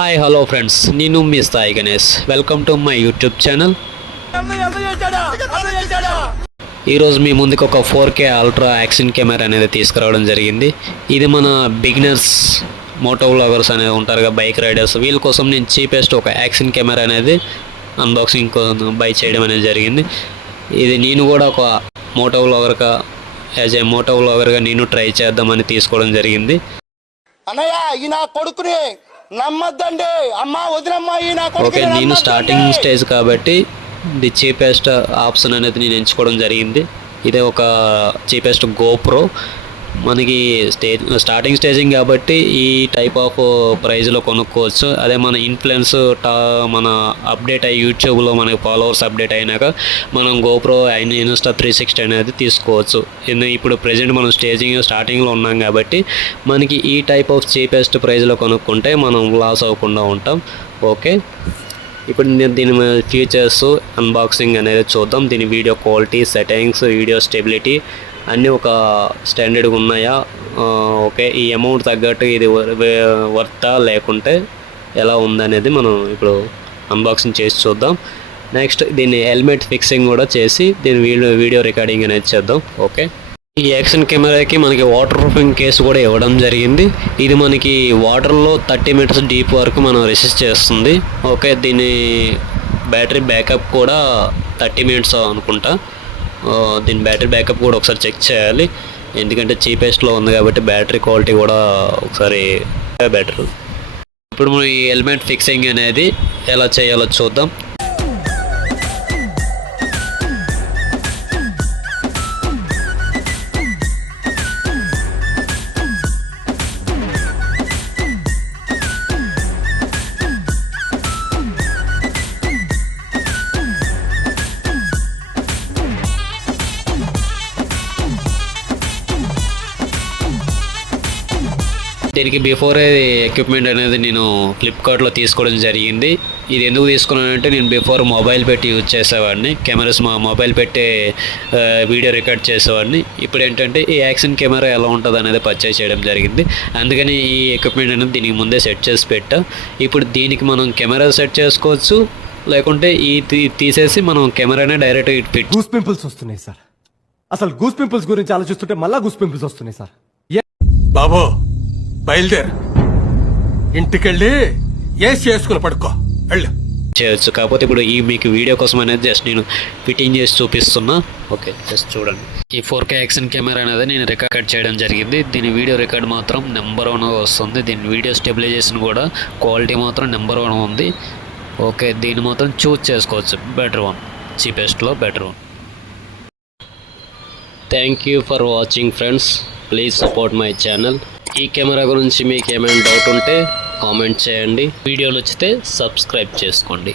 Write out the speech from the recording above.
Hi hello friends, నేను మీ స్థాయి Ganesh. Welcome to my YouTube channel. ఈరోజు మీ ముందుకు ఒక 4K అల్ట్రా యాక్షన్ కెమెరా అనేది తీసుకురావడం జరిగింది. ఇది మన బిగినర్స్ మోటో వ్లాగర్స్ అనేది ఉంటారుగా, బైక్ రైడర్స్, వీళ్ళ కోసం నేను చీపెస్ట్ ఒక యాక్షన్ కెమెరా అనేది అన్బాక్సింగ్ బై చేయడం అనేది జరిగింది. ఇది నేను కూడా ఒక మోటో వ్లాగర్గా యాజ్ ఏ మోటో వ్లాగర్గా నేను ట్రై చేద్దామని తీసుకోవడం జరిగింది. అన్నయ్య ఈ నా కొడుకుని నమ్మద్దండి, అమ్మ వదినమ్మ ఈ నా కొడుకుని. ఓకే, నేను స్టార్టింగ్ స్టేజ్ కాబట్టి ది చీపెస్ట్ ఆప్షన్ అనేది నేను ఎంచుకోవడం జరిగింది. ఇదే ఒక చీపెస్ట్ గోప్రో. మనకి స్టార్టింగ్ స్టేజింగ్ కాబట్టి ఈ టైప్ ఆఫ్ ప్రైజ్లో కొనుక్కోవచ్చు. అదే మన ఇన్ఫ్లుయెన్స్ మన అప్డేట్ అయ్యి యూట్యూబ్లో మనకి ఫాలోవర్స్ అప్డేట్ అయినాక మనం గోప్రో ఇన్స్టా 360 అనేది తీసుకోవచ్చు. ఇప్పుడు ప్రజెంట్ మనం స్టార్టింగ్లో ఉన్నాం కాబట్టి మనకి ఈ టైప్ ఆఫ్ చీపెస్ట్ ప్రైజ్లో కొనుక్కుంటే మనం లాస్ అవ్వకుండా ఉంటాం. ఓకే, ఇప్పుడు నేను దీని ఫీచర్స్ అన్బాక్సింగ్ అనేది చూద్దాం. దీని video quality, settings, video stability అన్నీ ఒక స్టాండర్డ్గా ఉన్నాయా, ఓకే, ఈ అమౌంట్ తగ్గట్టు ఇది వర్తా లేకుంటే ఎలా ఉందనేది మనం ఇప్పుడు అన్బాక్సింగ్ చేసి చూద్దాం. నెక్స్ట్ దీన్ని హెల్మెట్ ఫిక్సింగ్ కూడా చేసి దీని వీడియో రికార్డింగ్ అనేది చేద్దాం. ఓకే, ఈ యాక్షన్ కెమెరాకి మనకి వాటర్ ప్రూఫింగ్ కేసు కూడా ఇవ్వడం జరిగింది. ఇది మనకి వాటర్లో 30 మీటర్స్ డీప్ వరకు మనం రెసిస్ట్ చేస్తుంది. ఓకే, దీని బ్యాటరీ బ్యాకప్ కూడా 30 మినిట్స్ అనుకుంటా. దీని బ్యాటరీ బ్యాకప్ కూడా ఒకసారి చెక్ చేయాలి, ఎందుకంటే చీపెస్ట్లో ఉంది కాబట్టి బ్యాటరీ క్వాలిటీ కూడా ఒకసారి బెటర్. ఇప్పుడు మనం ఈ హెల్మెట్ ఫిక్సింగ్ అనేది ఎలా చేయాలో చూద్దాం. దీనికి బిఫోరే ఎక్విప్మెంట్ అనేది నేను ఫ్లిప్కార్ట్లో తీసుకోవడం జరిగింది. ఇది ఎందుకు తీసుకున్నానంటే నేను బిఫోర్ మొబైల్ పెట్టి యూజ్ చేసేవాడిని, కెమెరాస్ మొబైల్ పెట్టే వీడియో రికార్డ్ చేసేవాడిని. ఇప్పుడు ఏంటంటే ఈ యాక్షన్ కెమెరా ఎలా ఉంటుంది అనేది పర్చేస్ చేయడం జరిగింది. అందుకని ఈ ఎక్విప్మెంట్ అనేది దీనికి ముందే సెట్ చేసి పెట్టా. ఇప్పుడు దీనికి మనం కెమెరా సెట్ చేసుకోవచ్చు, లేకుంటే ఈ తీసేసి మనం కెమెరానే డైరెక్ట్ ఫిట్. గూస్ పింపుల్స్ వస్తున్నాయి సార్. అసలు గూస్ పింపుల్స్ గురించి ఆలోచిస్తుంటే మళ్ళా గూస్ పింపుల్స్ వస్తున్నాయి సార్. బాబు బయలుదేరు, ఇంటికెళ్ళి ఏసి చేసుకుని పడుకో వెళ్ళు. చేయొచ్చు, కాకపోతే ఇప్పుడు ఈ మీకు వీడియో కోసం అనేది జస్ట్ నేను ఫిట్టింగ్ చేసి చూపిస్తున్నా. ఓకే, జస్ట్ చూడండి. ఈ 4K యాక్షన్ కెమెరా అనేది నేను రికార్డ్ చేయడం జరిగింది. దీని వీడియో రికార్డ్ మాత్రం నెంబర్ 1 వస్తుంది. దీని వీడియో స్టెబిలైజేషన్ కూడా క్వాలిటీ మాత్రం నెంబర్ 1 ఉంది. ఓకే, దీన్ని మాత్రం చూస్ చేసుకోవచ్చు, బెటర్ వన్, చీపెస్ట్లో better one. Thank you for watching friends, please support my channel. ఈ కెమెరా గురించి మీకు ఏమైనా డౌట్ ఉంటే కామెంట్ చేయండి. వీడియోలు వచ్చితే సబ్స్క్రైబ్ చేసుకోండి.